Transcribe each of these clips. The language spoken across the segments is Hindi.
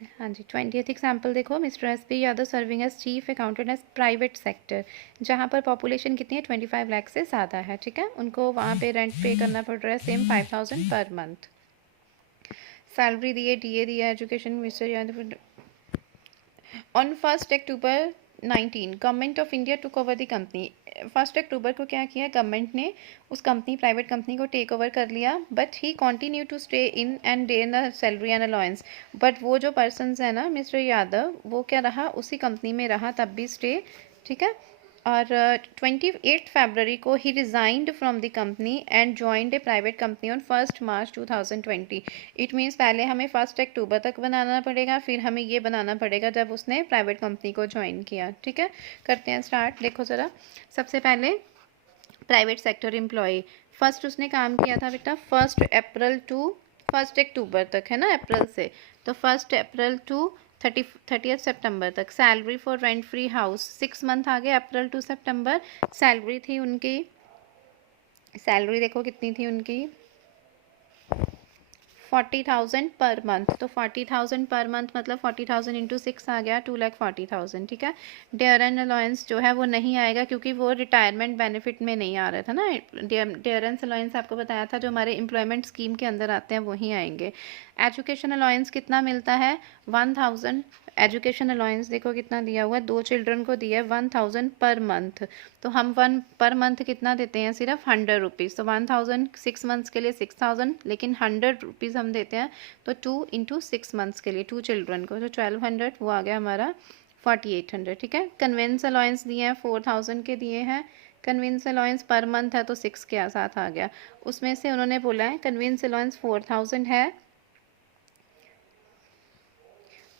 हाँ जी, 20th एग्जाम्पल देखो, mister S P Yadav serving as chief accountant as private sector, जहाँ पर पॉपुलेशन कितनी है 25 लाख से ज़्यादा है, ठीक है। उनको वहाँ पे रेंट पे करना पड़ रहा है सेम 5000 पर मंथ। सैलरी दिए, डीए दिया, education mister Yadav on 1 October 19 government of India to cover the company. 1 अक्टूबर को क्या किया, गवर्नमेंट ने उस कंपनी, प्राइवेट कंपनी को टेक ओवर कर लिया, but he continue to stay in and day in the salary and allowance. But वो जो पर्सन है ना मिस्टर यादव, वो क्या रहा, उसी कंपनी में रहा तब भी स्टे, ठीक है। और 28 फरवरी को ही resigned from the company and joined a private company on 1 March 2020। It means पहले हमें 1 अक्टूबर तक बनाना पड़ेगा, फिर हमें ये बनाना पड़ेगा जब उसने प्राइवेट कंपनी को ज्वाइन किया, ठीक है। करते हैं स्टार्ट। देखो ज़रा, सबसे पहले प्राइवेट सेक्टर एम्प्लॉय, फर्स्ट उसने काम किया था बेटा 1 अप्रैल टू 1 अक्टूबर तक, है ना, अप्रैल से। तो 1 अप्रैल टू 30 सितंबर तक। Salary for rent free house 6 month आ गए, अप्रैल टू सितंबर। सैलरी थी उनकी, सैलरी देखो कितनी थी उनकी, 40,000 पर मंथ। तो 40,000 पर मंथ मतलब 40,000 इंटू 6 आ गया 2,40,000, ठीक है। डेयर एंड अलाउंस जो है वो नहीं आएगा क्योंकि वो रिटायरमेंट बेनिफिट में नहीं आ रहा था ना। डेयर एंड अलाउंस आपको बताया था जो हमारे एम्प्लॉयमेंट स्कीम के अंदर आते हैं वही आएंगे। एजुकेशन अलाउंस कितना मिलता है, 1,000। एजुकेशन अलाउंस देखो कितना दिया हुआ है, 2 चिल्ड्रन को दिया है 1,000 पर मंथ। तो हम 1 पर मंथ कितना देते हैं, सिर्फ 100 रुपीज़। तो 1,000 6 मंथ्स के लिए 6,000, लेकिन 100 रुपीज़ हम देते हैं। तो 2 इंटू 6 मंथ्स के लिए 2 चिल्ड्रन को, तो 1200, वो आ गया हमारा 4800, ठीक है। कन्वेंस अलाउंस दिए हैं 4,000 के दिए हैं। कन्वेंस अलाउंस पर मंथ है तो 6 के साथ आ गया। उसमें से उन्होंने बोला है कन्वेंस अलाउंस 4,000 है,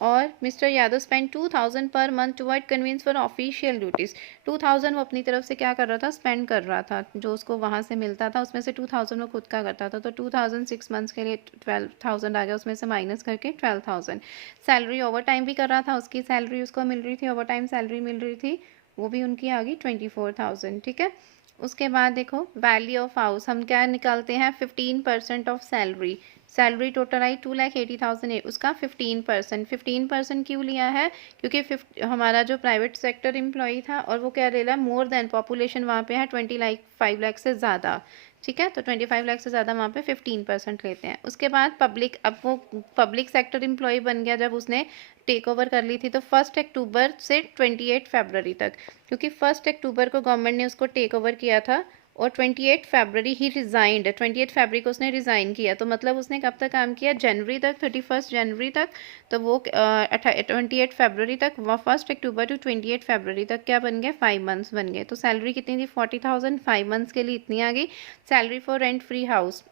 और mister Yadav spend 2,000 per month toward convince for official duties. 2,000 वो अपनी तरफ से क्या कर रहा था, स्पेंड कर रहा था, जो उसको वहाँ से मिलता था उसमें से 2,000 वो खुद का करता था। तो 2,000 6 मंथ्स के लिए 12,000 आ गया, उसमें से माइनस करके 12,000। सैलरी ओवर टाइम भी कर रहा था, उसकी सैलरी उसको मिल रही थी, ओवर टाइम सैलरी मिल रही थी, वो भी उनकी आ गई 24,000, ठीक है। उसके बाद देखो वैल्यू ऑफ हाउस, हम क्या निकालते हैं, 15% of salary. Salary total I 2,80,000 है, उसका 15% क्यों लिया है, क्योंकि हमारा जो प्राइवेट सेक्टर एम्प्लॉई था और वो क्या ले रहा है, मोर देन पॉपुलेशन वहाँ पे है 25 लाख से ज़्यादा, ठीक है। तो 25 लाख से ज़्यादा वहाँ पे 15% लेते हैं। उसके बाद पब्लिक, अब वो पब्लिक सेक्टर एम्प्लॉय बन गया जब उसने टेक ओवर कर ली थी। तो 1 अक्टूबर से 28 फरवरी तक, क्योंकि 1 अक्टूबर को गवर्नमेंट ने उसको टेक ओवर किया था और 28 फरवरी ही रिजाइंड, 28 फरवरी को उसने रिज़ाइन किया। तो मतलब उसने कब तक काम किया, जनवरी तक, 31 जनवरी तक। तो वो 28 फरवरी तक, 1 अक्टूबर टू 28 फरवरी तक क्या बन गए, 5 मंथ्स बन गए। तो सैलरी कितनी थी, 40,000, 5 मंथ्स के लिए इतनी आ गई। Salary for rent free house,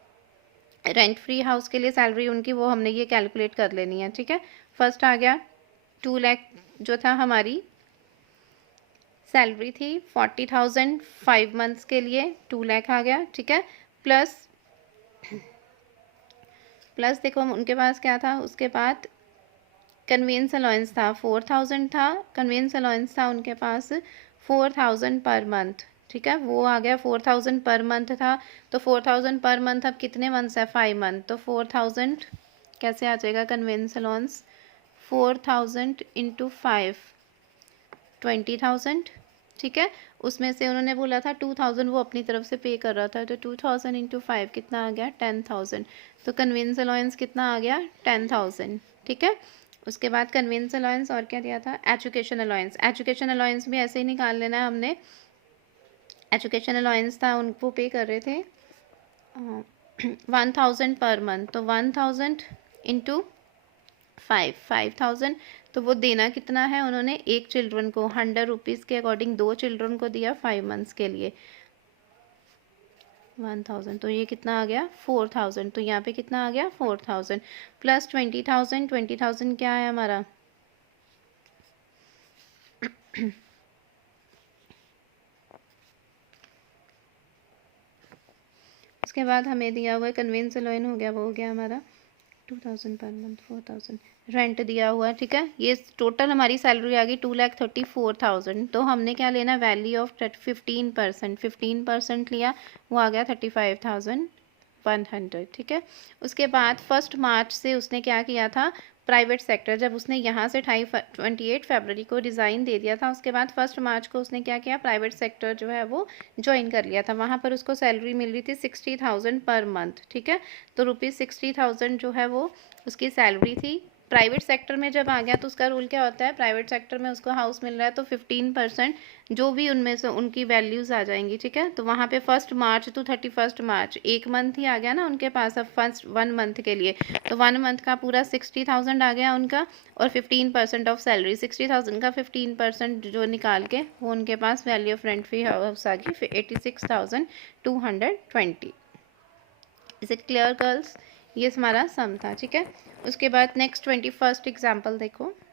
rent free house के लिए सैलरी उनकी वो हमने ये कैलकुलेट कर लेनी है, ठीक है। फर्स्ट आ गया 2 लाख, जो था हमारी सैलरी थी 40,000 5 मंथ्स के लिए, 2 लाख आ गया, ठीक है। प्लस प्लस देखो उनके पास क्या था, उसके बाद कन्वेंस अलाउंस था 4,000 था, कन्वेंस अलाउंस था उनके पास 4,000 पर मंथ, ठीक है। वो आ गया 4,000 पर मंथ था। तो 4,000 पर मंथ अब कितने मंथ्स है, 5 मंथ। तो 4,000 कैसे आ जाएगा कन्वेंस अलाउंस, 4,000 इंटू 5, 20,000, ठीक है। उसमें से उन्होंने बोला था 2,000 वो अपनी तरफ से पे कर रहा था, तो 2,000 इंटू 5 कितना आ गया, 10,000। तो कन्वेंस अलाउंस कितना आ गया, 10,000, ठीक है। उसके बाद कन्वेंस अलाउंस और क्या दिया था, एजुकेशन अलाउंस। एजुकेशन अलाउंस भी ऐसे ही निकाल लेना है हमने। एजुकेशन अलाउंस था, उनको पे कर रहे थे 1,000 पर मंथ। तो 1,000 इंटू 5,000। तो वो देना कितना है, उन्होंने एक चिल्ड्रन को 100 रुपीज़ के अकॉर्डिंग 2 चिल्ड्रन को दिया 5 मंथ्स के लिए 1,000। तो ये कितना आ गया 4,000। तो यहाँ पे कितना आ गया 4,000 प्लस 20,000। 20,000 क्या है हमारा, उसके बाद हमें दिया हुआ है कन्वेंस अलाउंस हो गया, वो हो गया हमारा 2,000 पर मंथ, 4,000 रेंट दिया हुआ है, ठीक है। ये टोटल हमारी सैलरी आ गई 2,34,000। तो हमने क्या लेना, वैल्यू ऑफ 15%, 15% लिया, वो आ गया 35,100, ठीक है। उसके बाद 1 मार्च से उसने क्या किया था, प्राइवेट सेक्टर, जब उसने यहाँ से 28 फरवरी को रिज़ाइन दे दिया था, उसके बाद 1 मार्च को उसने क्या किया, प्राइवेट सेक्टर जो है वो ज्वाइन कर लिया था। वहाँ पर उसको सैलरी मिल रही थी 60,000 पर मंथ, ठीक है। तो ₹60,000 जो है वो उसकी सैलरी थी। प्राइवेट सेक्टर में जब आ गया तो उसका रूल क्या होता है, प्राइवेट सेक्टर में उसको हाउस मिल रहा है तो 15% जो भी उनमें से उनकी वैल्यूज़ आ जाएंगी, ठीक है। तो वहाँ पे 1 मार्च टू 31 मार्च एक मंथ ही आ गया ना उनके पास, अब फर्स्ट 1 मंथ के लिए, तो 1 मंथ का पूरा 60,000 आ गया उनका, और 15% ऑफ सैलरी, 60,000 का 15% जो निकाल के वो उनके पास value of rent free house आ गई 86,220। Is it clear girls? ये हमारा सम था, ठीक है। उसके बाद नेक्स्ट 21st एग्जाम्पल देखो।